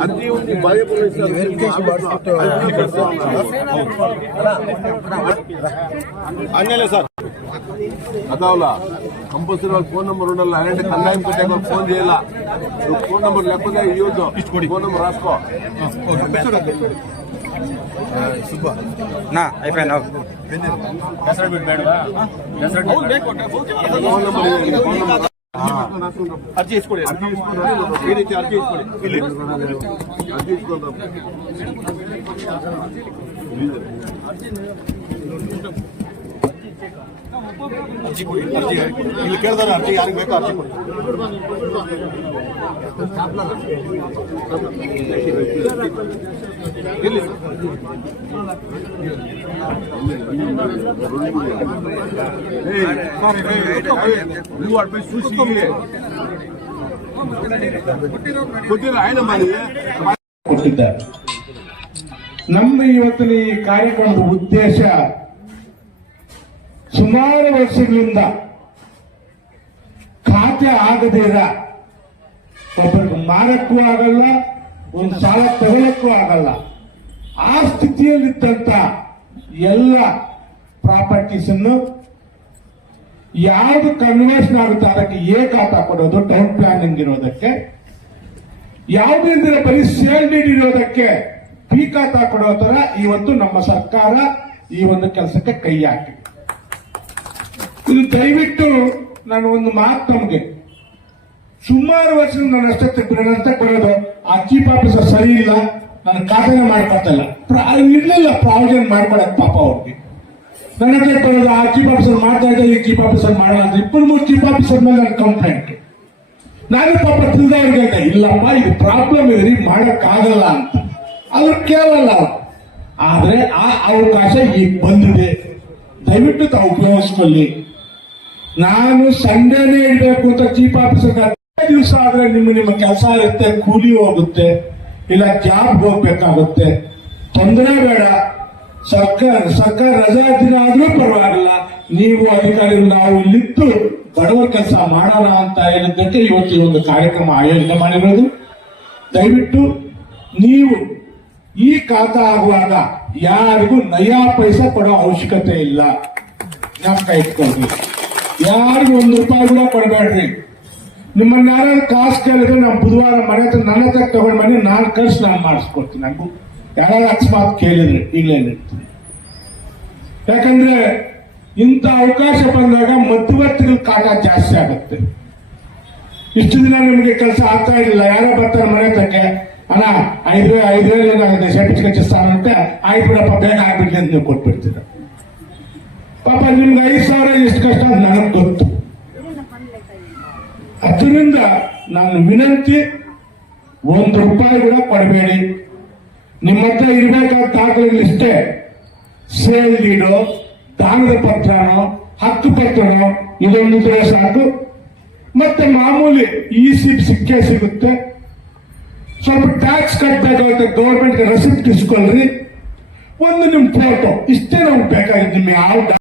ಅರ್ಜಿ ಅದಾವಲ್ಲ compulsory phone number ಉಂಡಲ್ಲ ಹನ್ನೆರಡು ಕಂದಾಯ ಕಟ್ಟಾಗ ಫೋನ್ చేయಲ್ಲ ಫೋನ್ ನಂಬರ್ ಲೆಕ್ಕದ ಯೂಸ್ ಫೋನ್ ನಂಬರ್ ರಾಸ್ಕೋ ನಾ ಫೋನ್ అర్జీ చేసుకోండి ఏదైతే అర్జీ చేసుకోండి అర్జీ తీసుకుంటాం ಅರ್ಜಿ ಕೊಡಿ, ಅರ್ಜಿ ಇಲ್ಲಿ ಅರ್ಜಿ, ಯಾರಿಗೆ ಬೇಕೋ ಅರ್ಜಿ ಕೊಡಿ. ಇಲ್ಲಿ. ಕೊಟ್ಟಿದ್ದಾರೆ. ಇವತ್ತಿನ ಈ ಕಾರ್ಯಕ್ರಮದ ಉದ್ದೇಶ ಸುಮಾರು ವರ್ಷಗಳಿಂದ ಖಾತೆ ಇರ ಒಬ್ಬರಿಗೆ ಮಾರಕ್ಕೂ ಆಗಲ್ಲ, ಒಂದು ಸಾಲ ತಗೊಳಕ್ಕೂ ಆಗಲ್ಲ. ಆ ಸ್ಥಿತಿಯಲ್ಲಿದ್ದಂತ ಎಲ್ಲ ಪ್ರಾಪರ್ಟೀಸ್ ಅನ್ನು ಯಾವುದು ಕನ್ವರ್ಷನ್ ಆಗುತ್ತೆ ಅದಕ್ಕೆ ಏ ಖಾತಾ ಕೊಡೋದು ಟೌನ್ ಪ್ಲಾನಿಂಗ್ ಇರೋದಕ್ಕೆ. ಯಾವುದೇ ಬರೀ ಸೇಲ್ ಡೀಡ್ ಇರೋದಕ್ಕೆ ಪಿ ಖಾತಾ ಕೊಡೋ ತರ ಇವತ್ತು ನಮ್ಮ ಸರ್ಕಾರ ಈ ಒಂದು ಕೆಲಸಕ್ಕೆ ಕೈ ಹಾಕಿದೆ ಇದು ದಯವಿಟ್ಟು ನಾನು ಒಂದು ಮಾತು ತಮಗೆ. ಸುಮಾರು ವರ್ಷ ನಾನು ಅಷ್ಟೇ ಅಂತ ಕೊಡೋದು ಆ ಚೀಫ್ ಆಫೀಸರ್ ಸರಿ ಇಲ್ಲ ನನ್ನ ಖಾತೆನ ಮಾಡ್ಕೊತಲ್ಲ ಇರ್ಲಿಲ್ಲ ಪ್ರಾವಿಷನ್ ಮಾಡ್ಕೊಳಕ್ ಪಾಪ ಅವ್ರಿಗೆ. ನನ್ನ ಹತ್ರ ಕೊಡೋದು ಆ ಚೀಫ್ ಆಫೀಸರ್ ಮಾಡ್ತಾ ಇದ್ದ, ಈ ಚೀಫ್ ಆಫೀಸರ್ ಮಾಡೋಣ ಅಂತ. ಇಬ್ಬರು ಮೂರು ಚೀಫ್ ಆಫೀಸರ್ ಮೇಲೆ ನನ್ನ ಕಂಪ್ಲೇಂಟ್ ನಾನು ಪಾಪ ತಿಳಿದವ್ರಿಗೆ ಹೇಳ್ದೆ, ಇಲ್ಲಪ್ಪ, ಇದು ಪ್ರಾಬ್ಲಮ್ ಇದೆ ಆಗಲ್ಲ ಅಂತ. ಅದ್ರ ಕೇಳಲ್ಲ. ಆದ್ರೆ ಆ ಅವಕಾಶ ಈಗ ಬಂದಿದೆ. ದಯವಿಟ್ಟು ತಾವು ಉಪಯೋಗಿಸ್ಕೊಳ್ಳಿ. ನಾನು ಸಂಡೇನೆ ಇಡಬೇಕು ಅಂತ ಚೀಫ್ ಆಫೀಸರ್ ದಿವಸ ಆದ್ರೆ ನಿಮ್ಮ ನಿಮ್ಮ ಕೆಲಸ ಇರುತ್ತೆ, ಕೂಲಿ ಹೋಗುತ್ತೆ, ಇಲ್ಲ ಜಾಬ್ ಹೋಗ್ಬೇಕಾಗುತ್ತೆ. ತೊಂದರೆ ಬೇಡ. ಸರ್ಕಾರ ಸರ್ಕಾರ ರಜಾ ದಿನ ಆದ್ರೂ ಪರವಾಗಿಲ್ಲ. ನೀವು ಅಧಿಕಾರಿಗಳು, ನಾವು ಇಲ್ಲಿತ್ತು ಬಡವರ ಕೆಲಸ ಮಾಡೋಣ ಅಂತ ಹೇಳಿದ್ದಕ್ಕೆ ಇವತ್ತು ಒಂದು ಕಾರ್ಯಕ್ರಮ ಆಯೋಜನೆ ಮಾಡಿರೋದು. ದಯವಿಟ್ಟು ನೀವು ಈ ಖಾತಾ ಆಗುವಾಗ ಯಾರಿಗೂ ನಯಾ ಪೈಸಾ ಕೊಡೋ ಅವಶ್ಯಕತೆ ಇಲ್ಲ. ಜ್ಞಾಪಕ ಇಟ್ಕೊಳ್ರಿ. ಯಾರಿಗೂ ಒಂದು ರೂಪಾಯಿ ಕೂಡ ಕೊಡಬೇಡ್ರಿ. ನಿಮ್ಮನ್ನ ಯಾರು ಕಾಸು ಕೇಳಿದ್ರೆ ನಮ್ಮ ಬುಧವಾರ ಮನೆ ಹತ್ರ ನನ್ನ ಹತ್ರ ತಗೊಂಡ್ ಬನ್ನಿ, ನಾನು ಕಳ್ಸಿ ನಾನು ಮಾಡಿಸ್ಕೊಡ್ತೀನಿ. ನನಗೂ ಯಾರು ಅಕಸ್ಮಾತ್ ಕೇಳಿದ್ರೆ ಈಗಲೇ ಹೇಳ್ತೀನಿ. ಯಾಕಂದ್ರೆ ಇಂಥ ಅವಕಾಶ ಬಂದಾಗ ಮಧ್ಯವರ್ತಿಗಳ ಕಾಟ ಜಾಸ್ತಿ ಆಗುತ್ತೆ. ಇಷ್ಟು ದಿನ ನಿಮಗೆ ಕೆಲಸ ಆಗ್ತಾ ಇರಲಿಲ್ಲ. ಯಾರೋ ಬರ್ತಾರೆ ಮನೆ ತಕ್ಕೆ ಅಣ್ಣ ಐದು ವೇ- ಐದು ವೇಳೆ ಏನಾಗುತ್ತೆ? ಸರ್ಟಿಫಿಕೇಟ್ ಸ್ಥಾನ ಅಂತ ಆಯ್ತು ಬಿಡಪ್ಪ, ಬೇಗ ಆಗ್ಬಿಡ್ಲಿ ಅಂತ ನೀವು ಕೊಟ್ಬಿಡ್ತೀರ. ಪಾಪ ನಿಮ್ಗೆ ಐದು ಸಾವಿರ ಎಷ್ಟು ಕಷ್ಟ ಅಂತ ನನಗೆ ಗೊತ್ತು. ಅದರಿಂದ ನಾನು ವಿನಂತಿ, ಒಂದು ರೂಪಾಯಿ ಕೂಡ ಕೊಡಬೇಡಿ. ನಿಮ್ಮ ಹತ್ರ ಇರಬೇಕಾದ ದಾಖಲೆಗಳಿಷ್ಟೇ ಸೇಲ್ ಡೀಡು ದಾನದ ಪತ್ರನೋ, ಹಕ್ಕು ಪತ್ರನೋ ಇದೊಂದಿದ್ರೆ ಸಾಕು. ಮತ್ತೆ ಮಾಮೂಲಿ ಈ ಸಿಪ್ ಸಿಕ್ಕೇ ಸಿಗುತ್ತೆ. ಸ್ವಲ್ಪ ಟ್ಯಾಕ್ಸ್ ಕಟ್ಟಬೇಕಾಗುತ್ತೆ ಗೌರ್ಮೆಂಟ್ ರಸೀಟ್ ಇಸ್ಕೊಳ್ರಿ. ಒಂದು ನಿಮ್ಮ ಫೋಟೋ ಇಷ್ಟೇ ನಮ್ಗೆ ಬೇಕಾಗಿತ್ತು ನಿಮ್ಗೆ ಯಾವ